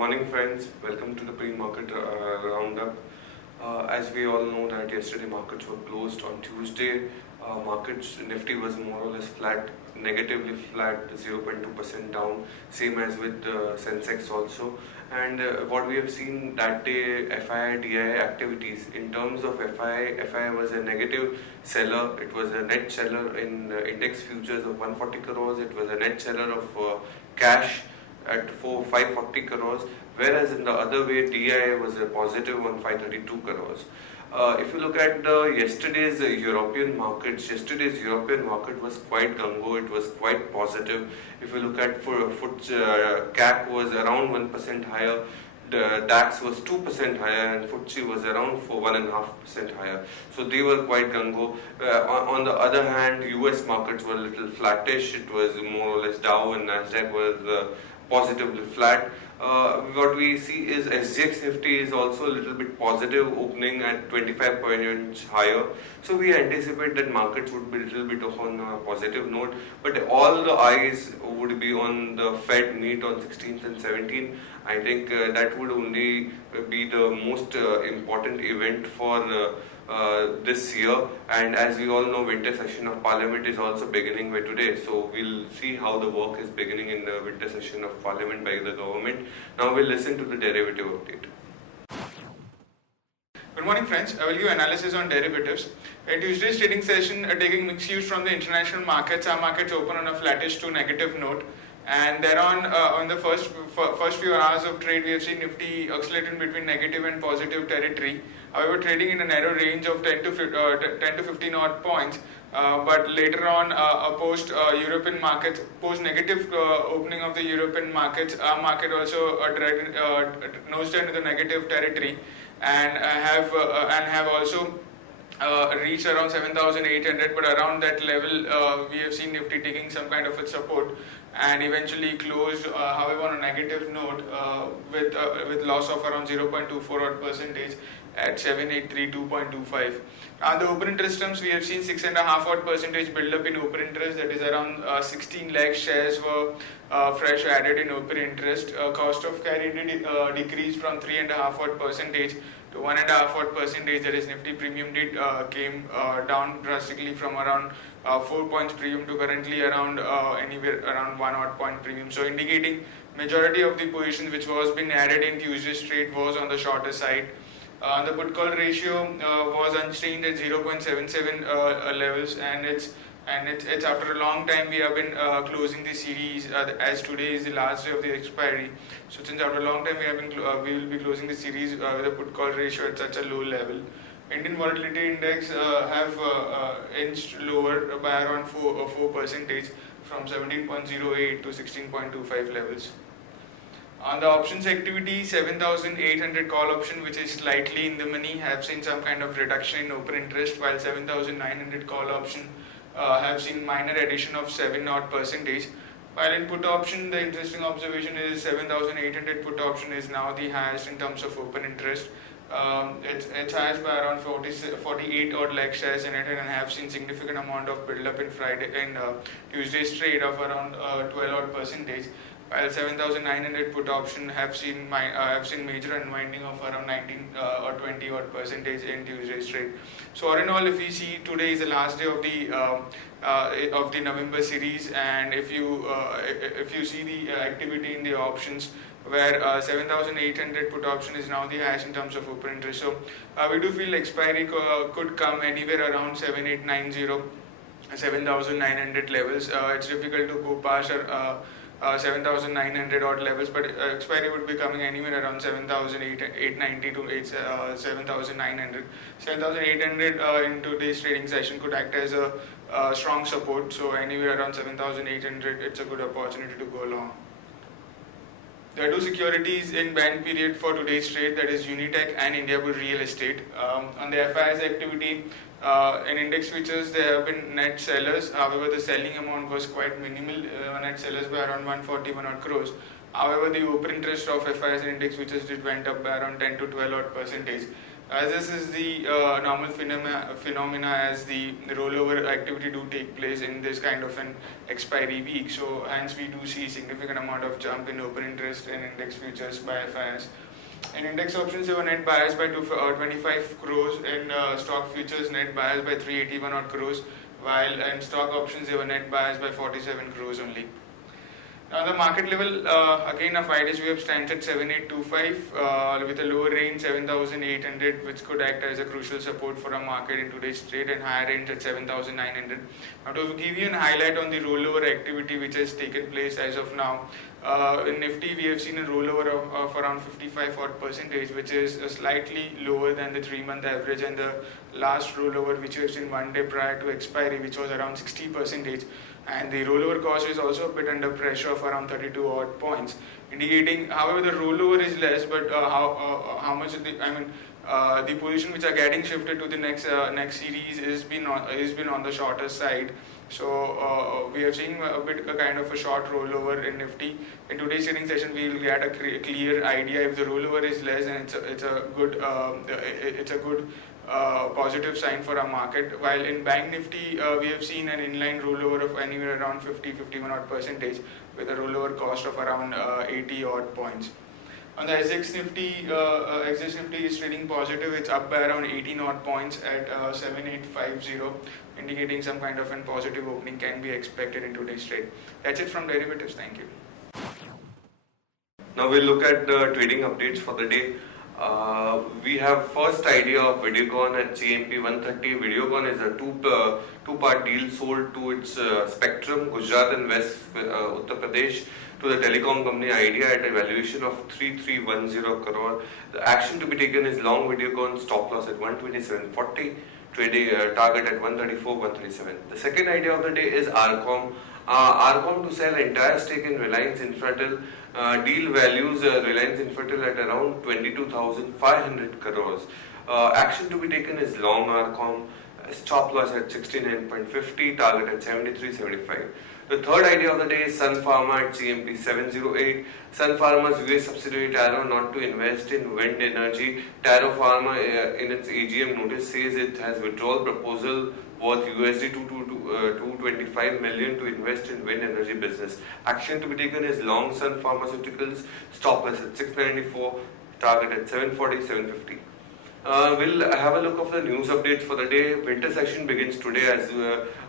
morning friends, welcome to the pre-market roundup. As we all know that yesterday markets were closed on Tuesday. Markets Nifty was more or less flat, negatively flat, 0.2% down, same as with Sensex also. And what we have seen that day, FII, DII activities. In terms of FII was a negative seller. It was a net seller in index futures of 140 crores. It was a net seller of cash at 540 crores, whereas in the other way DI was a positive on 532 crores. If you look at yesterday's European market was quite gung-ho, it was quite positive. If you look at CAC was around 1% higher, the DAX was 2% higher, and FTSE was around 1.5% higher. So they were quite gung-ho. On the other hand, US markets were a little flattish. It was more or less Dow and Nasdaq was positively flat. What we see is SGX Nifty is also a little bit positive, opening at 25 points higher. So we anticipate that markets would be a little bit on a positive note. But all the eyes would be on the Fed meet on 16th and 17th. I think that would only be the most important event for this year, and as we all know, winter session of Parliament is also beginning by today, so we'll see how the work is beginning in the winter session of Parliament by the government. Now we'll listen to the derivative update. Good morning friends, I will give analysis on derivatives. In Tuesday's trading session, taking mixed cues from the international markets, our markets open on a flattish to negative note. And thereon, on the first few hours of trade, we have seen Nifty oscillating between negative and positive territory. However, trading in a narrow range of 10 to 15 odd points. But later on, post European markets, post negative opening of the European markets, our market also nosed into the negative territory, and have also reached around 7,800, but around that level we have seen Nifty taking some kind of a support and eventually closed, however, on a negative note with loss of around 0.24 odd percentage at 7832.25. On the open interest terms, we have seen 6.5 odd percentage build up in open interest, that is around 16 lakh shares were fresh added in open interest. Cost of carry did decrease from 3.5 odd percentage to 1.5 odd percentage, that is Nifty premium did came down drastically from around 4 points premium to currently around anywhere around 1 odd point premium. So indicating majority of the positions which was been added in Tuesday's trade was on the shorter side. The put call ratio was unchanged at 0.77 levels, and it's after a long time we have been closing the series as today is the last day of the expiry. So since after a long time we will be closing the series with a put call ratio at such a low level. Indian volatility index have inched lower by around 4 percentage from 17.08 to 16.25 levels. On the options activity, 7,800 call option, which is slightly in the money, have seen some kind of reduction in open interest, while 7,900 call option have seen minor addition of 7 odd percentage. While in put option, the interesting observation is 7,800 put option is now the highest in terms of open interest. It's highest by around 48 odd lakh shares in it, and have seen significant amount of build up in Tuesday's trade of around 12 odd percentage. While 7,900 put option have seen major unwinding of around 19 or 20 odd percentage in Tuesday's trade. So all in all, if we see today is the last day of the November series, and if you see the activity in the options, where 7,800 put option is now the highest in terms of open interest. So we do feel expiry could come anywhere around 7,890, 7,900 levels. It's difficult to go past 7,900 odd levels, but expiry would be coming anywhere around 7,890 to 7,900. 7,800 in today's trading session could act as a strong support, so anywhere around 7,800 it's a good opportunity to go long. There are two securities in ban period for today's trade, that is Unitech and Indiabull Real Estate. On the FII's activity, in index futures there have been net sellers. However, the selling amount was quite minimal. Net sellers by around 141 odd crores. However, the open interest of FII's and index futures did went up by around 10 to 12 odd percentage. As this is the normal phenomena as the rollover activity do take place in this kind of an expiry week. So hence we do see significant amount of jump in open interest in index futures by FIs. In index options, there were net buyers by 25 crores. In stock futures, net buyers by 381 odd crores. While in stock options, there were net buyers by 47 crores only. Now the market level, again a 5 days wave stands at 7825 with a lower range 7800, which could act as a crucial support for a market in today's trade, and higher range at 7900. Now to give you a highlight on the rollover activity which has taken place as of now, in Nifty we have seen a rollover of around 55 odd percentage, which is slightly lower than the 3-month average, and the last rollover which we have seen one day prior to expiry, which was around 60 percentage. And the rollover cost is also a bit under pressure of around 32 odd points, indicating, however, the rollover is less, but how much the position which are getting shifted to the next series is been on the shorter side. So we have seen a kind of a short rollover in Nifty. In today's trading session, we will get a clear idea if the rollover is less, and it's a good positive sign for our market. While in Bank Nifty, we have seen an inline rollover of anywhere around 50-51 odd percentage, with a rollover cost of around 80 odd points. On the SX Nifty, is trading positive. It's up by around 18 odd points at 7850, indicating some kind of a positive opening can be expected in today's trade. That's it from derivatives. Thank you. Now we'll look at the trading updates for the day. We have first idea of Videocon at CMP 130. Videocon is a two-part deal sold to its Spectrum, Gujarat and West Uttar Pradesh, to the telecom company Idea at a valuation of 3310 crore. The action to be taken is long Videocon, stop loss at 127.40, trading target at 134.137. The second idea of the day is Arcom. Arcom to sell entire stake in Reliance Infratel. Deal values Reliance Infratel at around 22,500 crores. Action to be taken is long Arcom, stop loss at 69.50, target at 73.75. The third idea of the day is Sun Pharma at CMP 708. Sun Pharma's US subsidiary Taro not to invest in wind energy. Taro Pharma in its AGM notice says it has withdrawal proposal worth USD 225 million to invest in wind energy business. Action to be taken is long Sun Pharmaceuticals, stop loss at 694, target at 740, 750. We'll have a look of the news updates for the day. Winter session begins today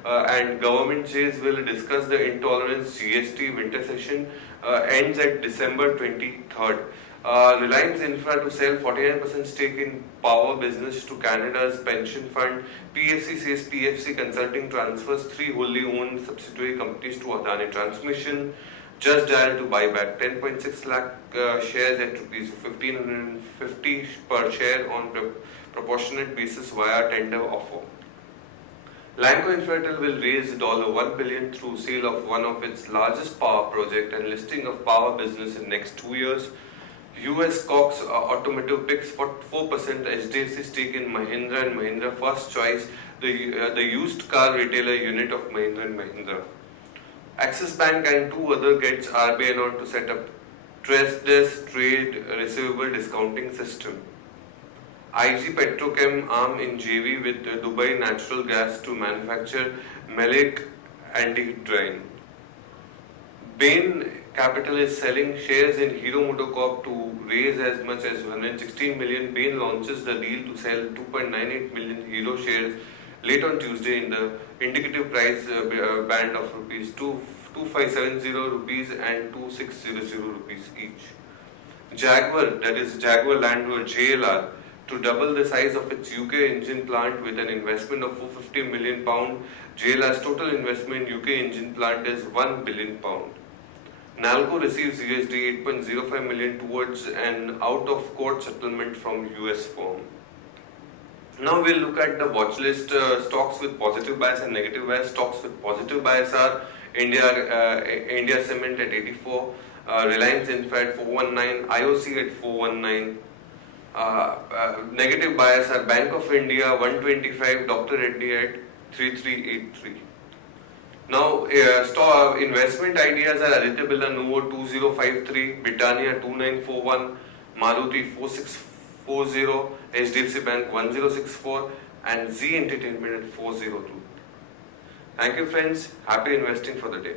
and government says will discuss the intolerance GST. Winter session ends at December 23rd. Reliance Infra to sell 49% stake in power business to Canada's pension fund. PFC says PFC Consulting transfers 3 wholly owned subsidiary companies to Adani Transmission. Just Dial to buy back 10.6 lakh shares at rupees 1550 per share on proportionate basis via tender offer. Lanco Infratel will raise $1 billion through sale of one of its largest power project and listing of power business in next 2 years. US Cox Automotive picks 4% HDFC stake in Mahindra and Mahindra First Choice, the used car retailer unit of Mahindra and Mahindra. Axis Bank and 2 other gets RBI note to set up TRESDES trade receivable discounting system. IG Petrochem arm in JV with Dubai Natural Gas to manufacture Malik anti-drain. Bain Capital is selling shares in Hero MotoCorp to raise as much as 116 million. Bain launches the deal to sell 2.98 million Hero shares late on Tuesday in the indicative price band of rupees 2570 rupees and 2600 rupees each. Jaguar, that is Jaguar Land Rover JLR, to double the size of its UK engine plant with an investment of £450 million. JLR's total investment in UK engine plant is £1 billion. Nalco receives USD 8.05 million towards an out-of-court settlement from US firm. Now we'll look at the watch list stocks with positive bias and negative bias. Stocks with positive bias are India Cement at 84, Reliance Infra at 419, IOC at 419. Negative bias are Bank of India 125, Dr. Reddy at 3383. Now, investment ideas are Aditya Birla Nuvo 2053, Britannia 2941, Maruti 40, HDFC Bank 1064 and Z Entertainment at 402. Thank you friends. Happy investing for the day.